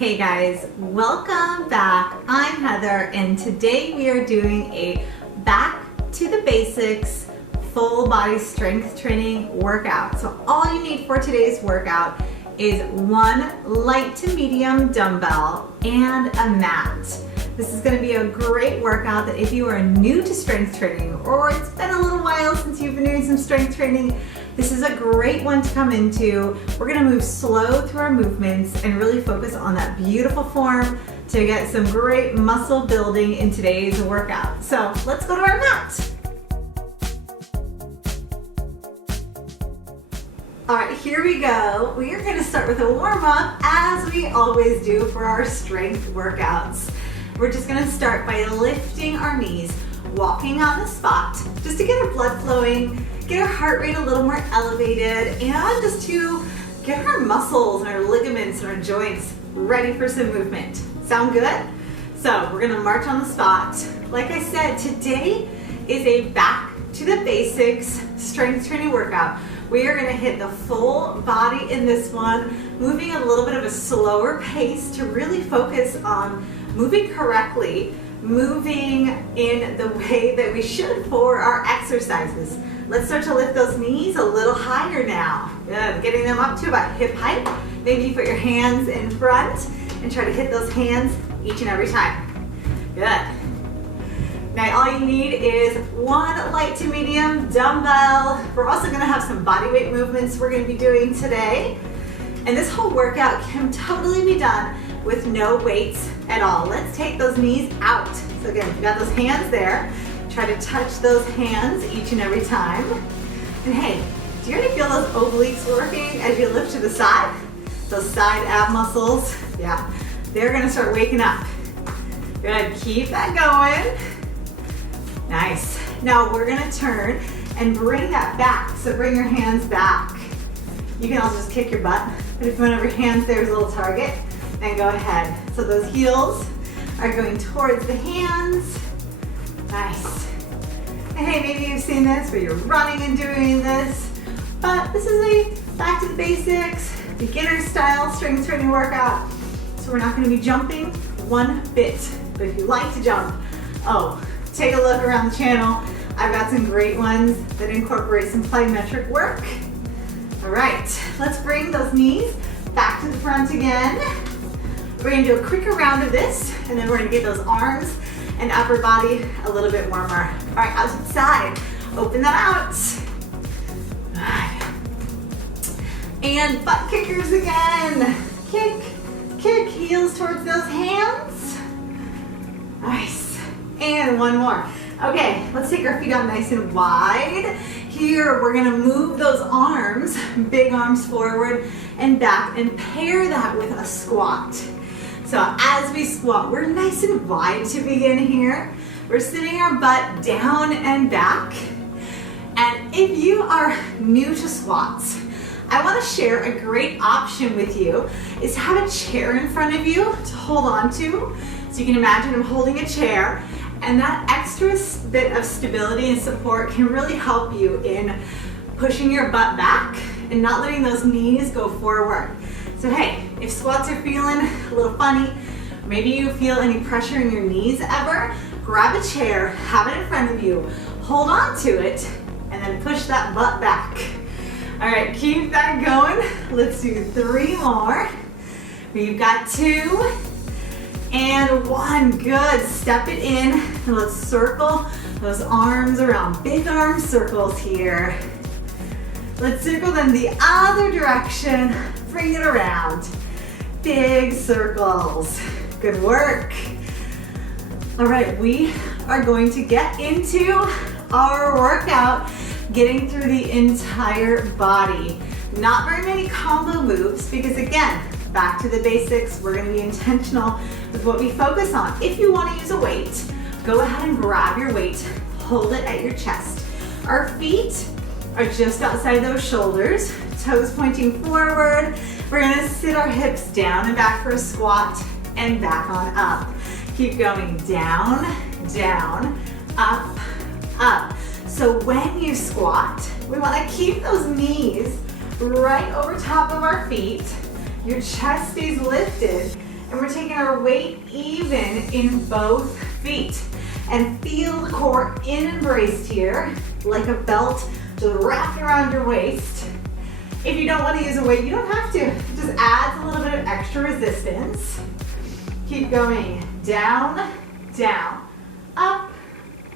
Hey guys, welcome back. I'm Heather and today we are doing a back to the basics full body strength training workout. So all you need for today's workout is one light to medium dumbbell and a mat. This is going to be a great workout that if you are new to strength training or it's been a little while since you've been doing some strength training, this is a great one to come into. We're going to move slow through our movements and really focus on that beautiful form to get some great muscle building in today's workout. So let's go to our mat. All right, here we go. We are going to start with a warm up as we always do for our strength workouts. We're just going to start by lifting our knees, walking on the spot, just to get our blood flowing, get our heart rate a little more elevated, and just to get our muscles and our ligaments and our joints ready for some movement. Sound good? So we're gonna march on the spot. Like I said, today is a back to the basics strength training workout. We are gonna hit the full body in this one, moving a little bit of a slower pace to really focus on moving correctly, moving in the way that we should for our exercises. Let's start to lift those knees a little higher now. Good, getting them up to about hip height. Maybe you put your hands in front and try to hit those hands each and every time. Good. Now all you need is one light to medium dumbbell. We're also gonna have some body weight movements we're gonna be doing today. And this whole workout can totally be done with no weights at all. Let's take those knees out. So again, you got those hands there. Try to touch those hands each and every time. And hey, do you already feel those obliques working as you lift to the side? Those side ab muscles, yeah, they're gonna start waking up. Good, keep that going. Nice. Now we're gonna turn and bring that back. So bring your hands back. You can also just kick your butt, but if you want to have your hands there as a little target, then go ahead. So those heels are going towards the hands. Nice. And hey, maybe you've seen this where you're running and doing this, but this is a back to the basics, beginner style strength training workout. So we're not going to be jumping one bit, but if you like to jump, take a look around the channel. I've got some great ones that incorporate some plyometric work. All right, let's bring those knees back to the front again. We're going to do a quicker round of this, and then we're going to get those arms and upper body a little bit warmer. All right, out to the side. Open that out. All right. And butt kickers again. Kick, kick, heels towards those hands. Nice. And one more. Okay, let's take our feet out nice and wide. Here, we're gonna move those arms, big arms forward and back, and pair that with a squat. So as we squat, we're nice and wide to begin here. We're sitting our butt down and back. And if you are new to squats, I want to share a great option with you is to have a chair in front of you to hold on to. So you can imagine I'm holding a chair, and that extra bit of stability and support can really help you in pushing your butt back and not letting those knees go forward. So hey, if squats are feeling a little funny, maybe you feel any pressure in your knees ever, grab a chair, have it in front of you, hold on to it, and then push that butt back. All right, keep that going. Let's do 3 more. We've got 2 and 1. Good, step it in, and let's circle those arms around. Big arm circles here. Let's circle them the other direction. Bring it around. Big circles. Good work. All right, we are going to get into our workout, getting through the entire body. Not very many combo moves because again, back to the basics, we're gonna be intentional with what we focus on. If you wanna use a weight, go ahead and grab your weight, hold it at your chest. Our feet are just outside those shoulders, toes pointing forward. We're gonna sit our hips down and back for a squat and back on up. Keep going down, down, up, up. So when you squat, we wanna keep those knees right over top of our feet. Your chest stays lifted And we're taking our weight even in both feet. And feel the core in and braced here, like a belt just wrapped around your waist. If you don't want to use a weight, you don't have to. It just adds a little bit of extra resistance. Keep going. Down, down, up,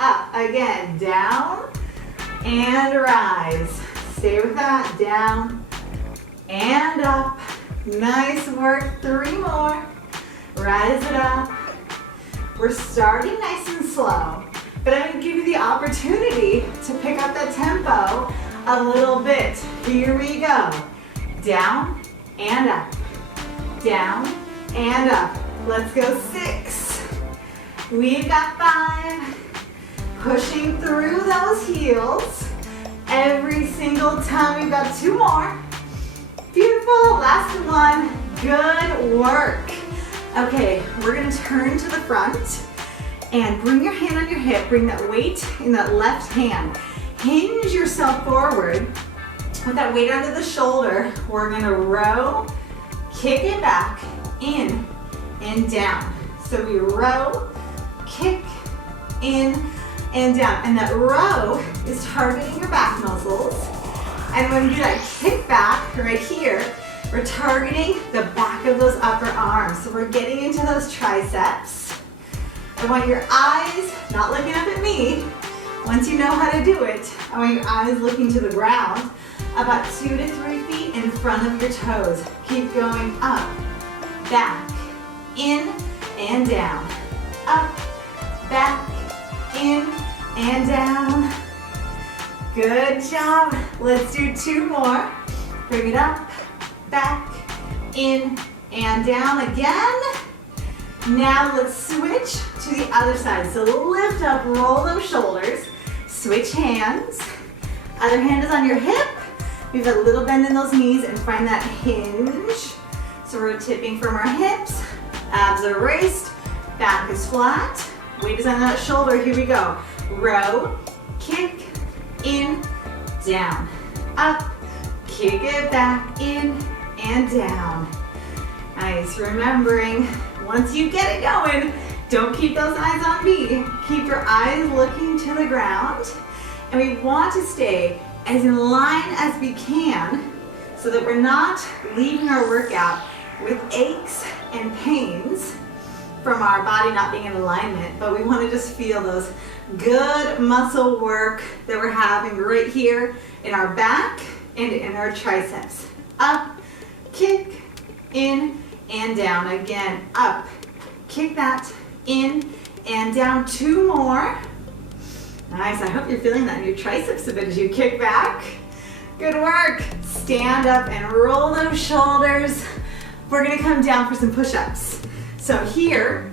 up. Again, down and rise. Stay with that. Down and up. Nice work. 3 more. Rise it up. We're starting nice and slow, but I'm going to give you the opportunity to pick up that tempo a little bit. Here we go. Down and up. Down and up. Let's go 6. We've got 5. Pushing through those heels every single time. We've got 2 more. Beautiful. Last one. Good work. Okay, we're gonna turn to the front and bring your hand on your hip. Bring that weight in that left hand. Hinge yourself forward with that weight under the shoulder. We're gonna row, kick it back, in and down. So we row, kick, in and down. And that row is targeting your back muscles. And when you do that kick back right here, we're targeting the back of those upper arms. So we're getting into those triceps. I want your eyes not looking up at me. Once you know how to do it, I want your eyes looking to the ground, about 2 to 3 feet in front of your toes. Keep going up, back, in, and down. Up, back, in, and down. Good job. Let's do 2 more. Bring it up, back, in, and down again. Now let's switch to the other side. So lift up, roll those shoulders, switch hands. Other hand is on your hip. We've got a little bend in those knees and find that hinge. So we're tipping from our hips, abs are raised, back is flat, weight is on that shoulder. Here we go. Row, kick, in, down, up, kick it back, in, and down. Nice. Remembering, once you get it going, don't keep those eyes on me. Keep your eyes looking to the ground. And we want to stay as in line as we can so that we're not leaving our workout with aches and pains from our body not being in alignment, but we want to just feel those good muscle work that we're having right here in our back and in our triceps. Up, kick, in, and down. Again, up, kick that, in, and down. 2 more. Nice, I hope you're feeling that in your triceps a bit as you kick back. Good work. Stand up and roll those shoulders. We're gonna come down for some push-ups. So here,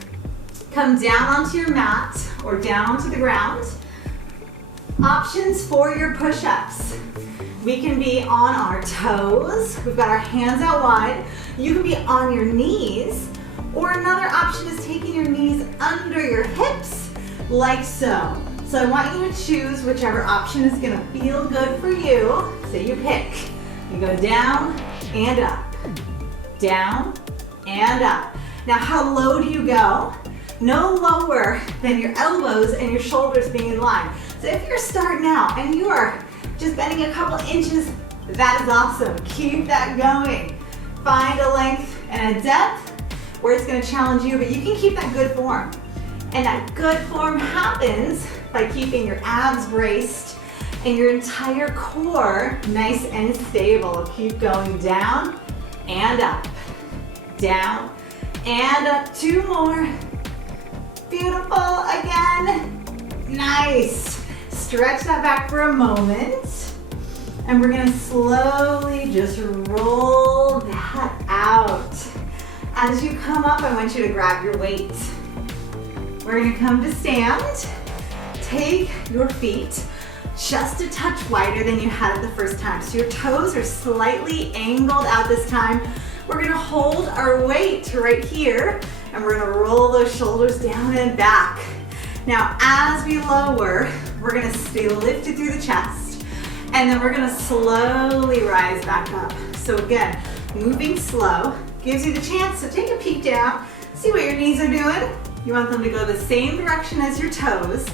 come down onto your mat or down to the ground. Options for your push-ups. We can be on our toes. We've got our hands out wide. You can be on your knees, or another option is taking your knees under your hips, like so. So I want you to choose whichever option is gonna feel good for you. So you pick. You go down and up, down and up. Now how low do you go? No lower than your elbows and your shoulders being in line. So if you're starting out and you are just bending a couple inches, that is awesome. Keep that going. Find a length and a depth where it's gonna challenge you, but you can keep that good form. And that good form happens by keeping your abs braced and your entire core nice and stable. Keep going down and up, down and up. 2 more. Beautiful. Again. Nice. Stretch that back for a moment. And we're gonna slowly just roll that out. As you come up, I want you to grab your weight. We're gonna come to stand. Take your feet just a touch wider than you had it the first time. So your toes are slightly angled out this time. We're gonna hold our weight right here and we're gonna roll those shoulders down and back. Now, as we lower, we're gonna stay lifted through the chest and then we're gonna slowly rise back up. So again, moving slow, gives you the chance to take a peek down, see what your knees are doing. You want them to go the same direction as your toes,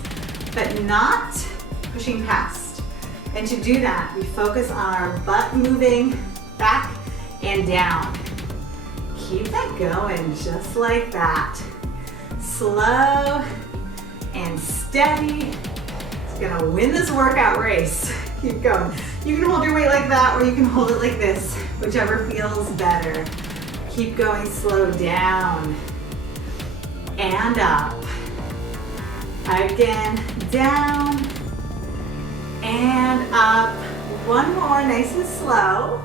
but not pushing past. And to do that, we focus on our butt moving back and down. Keep that going, just like that. Slow and steady. It's gonna win this workout race. Keep going. You can hold your weight like that, or you can hold it like this, whichever feels better. Keep going, slow down and up. Again, down and up. One more, nice and slow.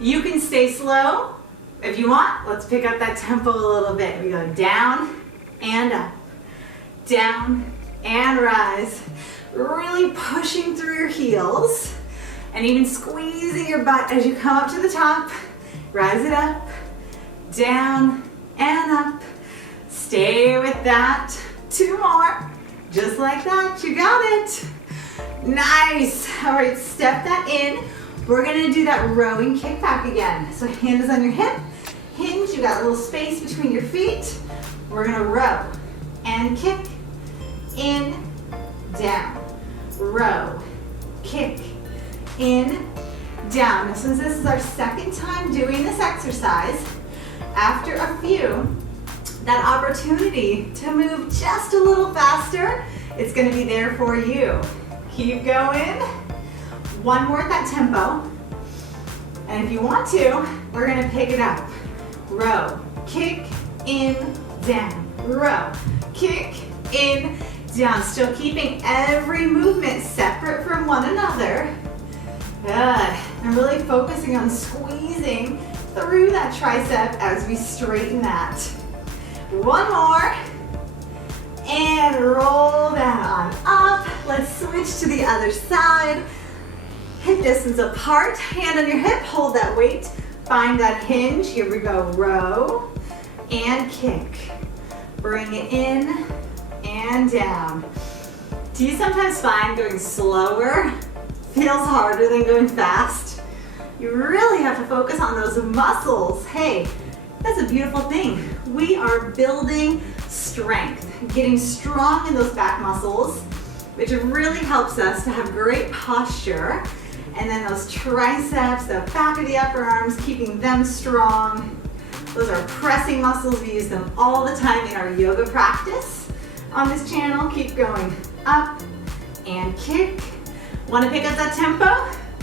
You can stay slow if you want. Let's pick up that tempo a little bit. We go down and up, down and rise. Really pushing through your heels and even squeezing your butt as you come up to the top. Rise it up, down and up. Stay with that. 2 more, just like that. You got it. Nice. All right, step that in. We're gonna do that rowing kick back again. So hand is on your hip, hinge, you got a little space between your feet. We're gonna row and kick, in, down, row, kick, in, down. Now, since this is our second time doing this exercise, after a few, that opportunity to move just a little faster, it's gonna be there for you. Keep going. One more at that tempo. And if you want to, we're gonna pick it up. Row, kick, in, down, row, kick, in, down. Still keeping every movement separate from one another. Good. And really focusing on squeezing through that tricep as we straighten that. One more. And roll that on up. Let's switch to the other side. Hip distance apart, hand on your hip, hold that weight. Find that hinge, here we go. Row and kick. Bring it in and down. Do you sometimes find going slower feels harder than going fast? You really have to focus on those muscles. Hey, that's a beautiful thing. We are building strength, getting strong in those back muscles, which really helps us to have great posture. And then those triceps, the back of the upper arms, keeping them strong. Those are pressing muscles. We use them all the time in our yoga practice on this channel. Keep going up and kick. Want to pick up that tempo?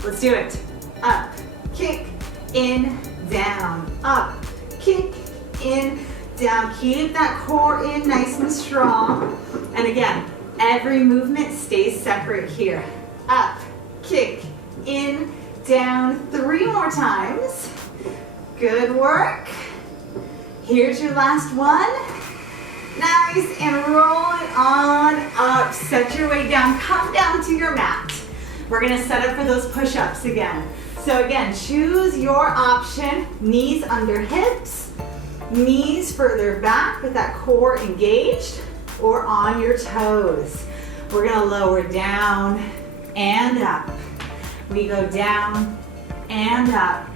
Let's do it. Up, kick, in, down, up, kick, in, down. Keep that core in nice and strong. And again, every movement stays separate here. Up, kick, in, down. 3 more times. Good work. Here's your last one. Nice, and roll it on up. Set your weight down, come down to your mat. We're gonna set up for those push-ups again. So again, choose your option. Knees under hips, knees further back with that core engaged, or on your toes. We're gonna lower down and up. We go down and up.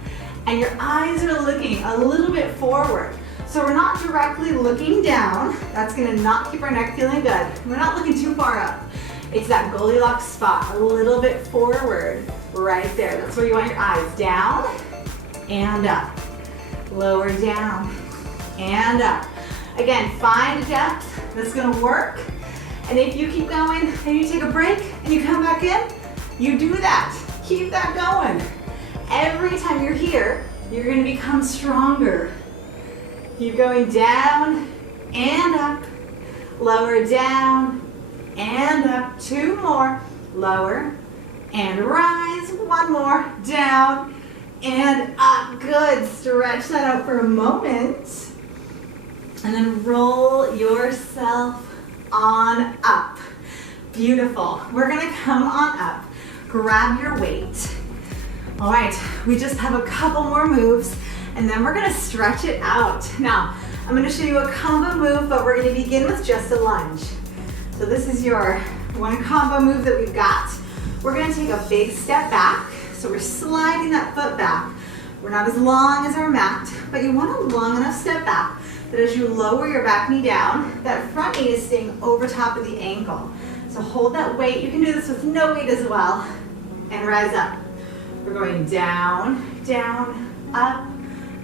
And your eyes are looking a little bit forward. So we're not directly looking down. That's gonna not keep our neck feeling good. We're not looking too far up. It's that Goldilocks spot, a little bit forward, right there. That's where you want your eyes, down and up. Lower down and up. Again, find depth, that's gonna work. And if you keep going and you take a break and you come back in, you do that. Keep that going. Every time you're here, you're gonna become stronger. Keep going down and up, lower down and up. 2 more, lower and rise. 1 more, down and up. Good, stretch that out for a moment. And then roll yourself on up. Beautiful. We're gonna come on up. Grab your weight. All right, we just have a couple more moves and then we're gonna stretch it out. Now, I'm gonna show you a combo move, but we're gonna begin with just a lunge. So this is your one combo move that we've got. We're gonna take a big step back. So we're sliding that foot back. We're not as long as our mat, but you want a long enough step back that as you lower your back knee down, that front knee is staying over top of the ankle. So hold that weight. You can do this with no weight as well. And rise up. We're going down, down, up,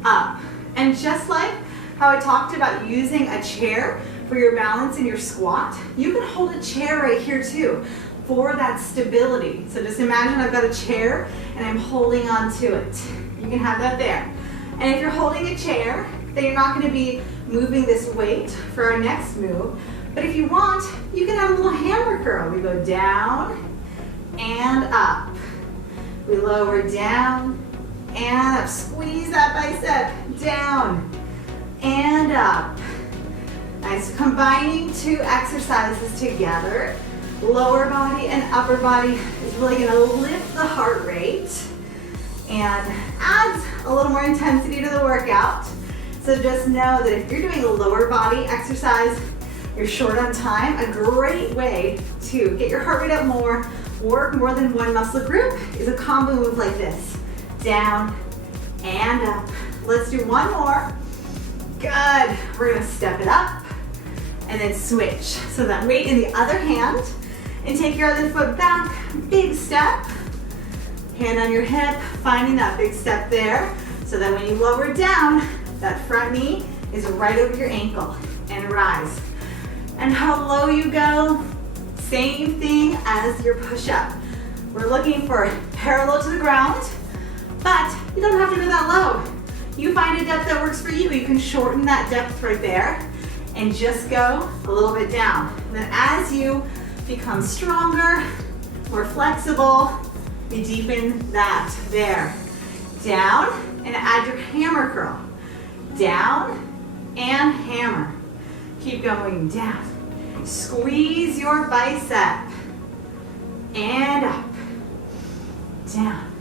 up. And just like how I talked about using a chair for your balance in your squat, you can hold a chair right here too for that stability. So just imagine I've got a chair and I'm holding on to it. You can have that there. And if you're holding a chair, then you're not going to be moving this weight for our next move. But if you want, you can have a little hammer curl. We go down and up. We lower down and up. Squeeze that bicep. Down and up. Nice. Combining two exercises together. Lower body and upper body is really going to lift the heart rate and adds a little more intensity to the workout. So just know that if you're doing a lower body exercise, you're short on time, a great way to get your heart rate up more, work more than one muscle group is a combo move like this. Down and up. Let's do one more. Good. We're gonna step it up and then switch. So that weight in the other hand and take your other foot back, big step. Hand on your hip, finding that big step there so that when you lower down, that front knee is right over your ankle and rise. And how low you go, same thing as your push-up. We're looking for parallel to the ground, but you don't have to go that low. You find a depth that works for you. You can shorten that depth right there and just go a little bit down. And then as you become stronger, more flexible, we deepen that there. Down and add your hammer curl. Down and hammer. Keep going down. Squeeze your bicep. And up. Down.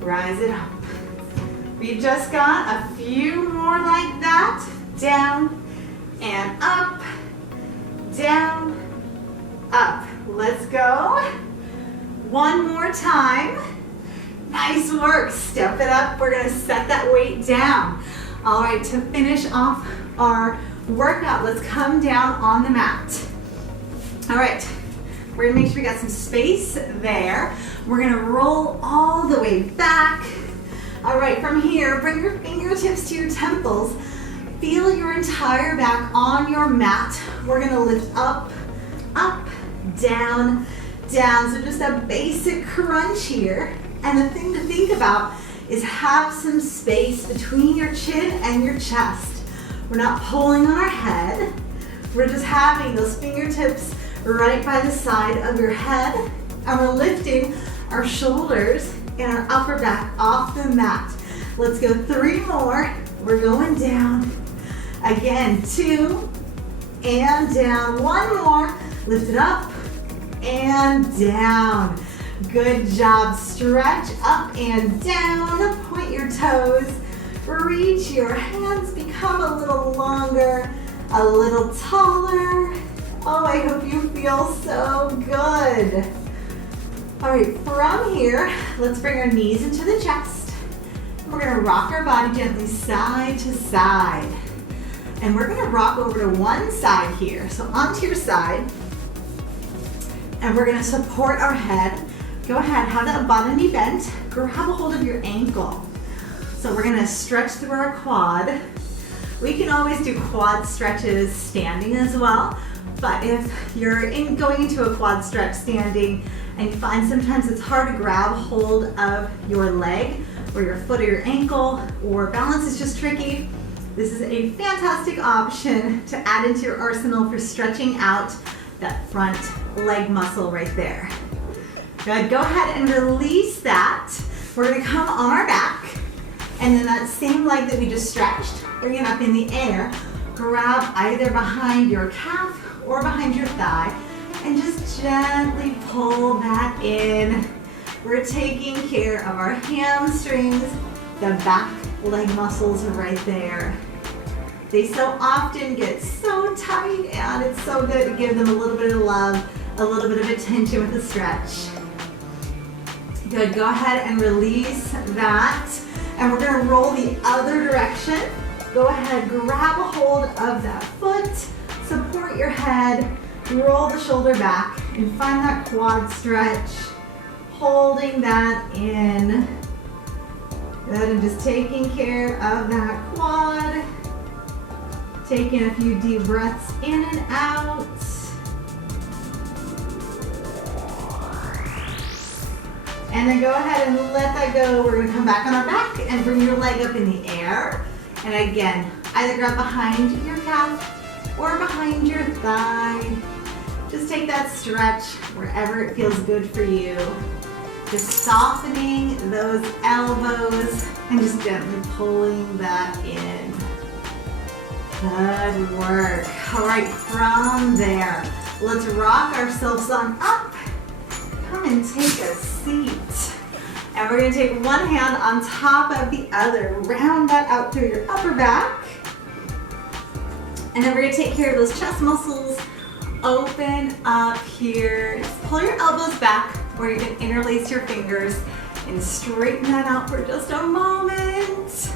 Rise it up. We just got a few more like that. Down and up. Down, up. Let's go. One more time. Nice work. Step it up. We're gonna set that weight down. All right, to finish off our workout, let's come down on the mat. All right, we're gonna make sure we got some space there. We're gonna roll all the way back. All right, from here, bring your fingertips to your temples. Feel your entire back on your mat. We're gonna lift up, up, down, down. So just a basic crunch here. And the thing to think about is have some space between your chin and your chest. We're not pulling on our head. We're just having those fingertips right by the side of your head. And we're lifting our shoulders and our upper back off the mat. Let's go 3 more. We're going down. Again, 2 and down. 1 more. Lift it up and down. Good job. Stretch up and down. Point your toes. Reach your hands. Become a little longer, a little taller. Oh, I hope you feel so good. All right, from here, let's bring our knees into the chest. We're gonna rock our body gently side to side. And we're gonna rock over to one side here. So onto your side. And we're gonna support our head. Go ahead, have that bottom knee bent. Grab a hold of your ankle. So we're gonna stretch through our quad. We can always do quad stretches standing as well. But if you're going into a quad stretch standing and you find sometimes it's hard to grab hold of your leg or your foot or your ankle, or balance is just tricky, this is a fantastic option to add into your arsenal for stretching out that front leg muscle right there. Good, go ahead and release that. We're gonna come on our back, and then that same leg that we just stretched, bring it up in the air, grab either behind your calf or behind your thigh, and just gently pull that in. We're taking care of our hamstrings, the back leg muscles are right there. They so often get so tight, and it's so good to give them a little bit of love, a little bit of attention with the stretch. Good, go ahead and release that. And we're gonna roll the other direction. Go ahead, grab a hold of that foot, support your head, roll the shoulder back, and find that quad stretch, holding that in. Good, and just taking care of that quad. Taking a few deep breaths in and out. And then go ahead and let that go. We're gonna come back on our back and bring your leg up in the air. And again, either grab behind your calf or behind your thigh. Just take that stretch wherever it feels good for you. Just softening those elbows and just gently pulling that in. Good work. All right, from there, let's rock ourselves on up. Come and take a seat. And we're gonna take one hand on top of the other. Round that out through your upper back. And then we're gonna take care of those chest muscles. Open up here. Just pull your elbows back where you can interlace your fingers and straighten that out for just a moment.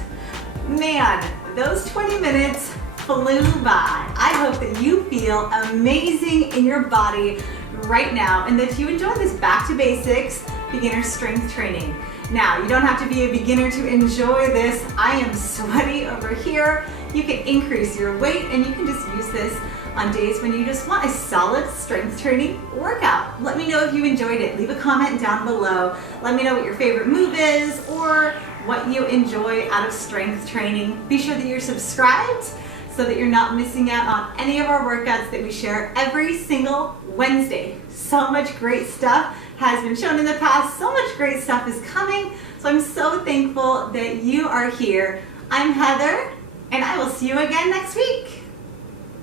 Man, those 20 minutes flew by. I hope that you feel amazing in your body right now and that you enjoy this back to basics beginner strength training. Now, you don't have to be a beginner to enjoy this. I am sweaty over here. You can increase your weight and you can just use this on days when you just want a solid strength training workout. Let me know if you enjoyed it. Leave a comment down below. Let me know what your favorite move is or what you enjoy out of strength training. Be sure that you're subscribed so that you're not missing out on any of our workouts that we share every single Wednesday. So much great stuff has been shown in the past. So much great stuff is coming. So I'm so thankful that you are here. I'm Heather, and I will see you again next week.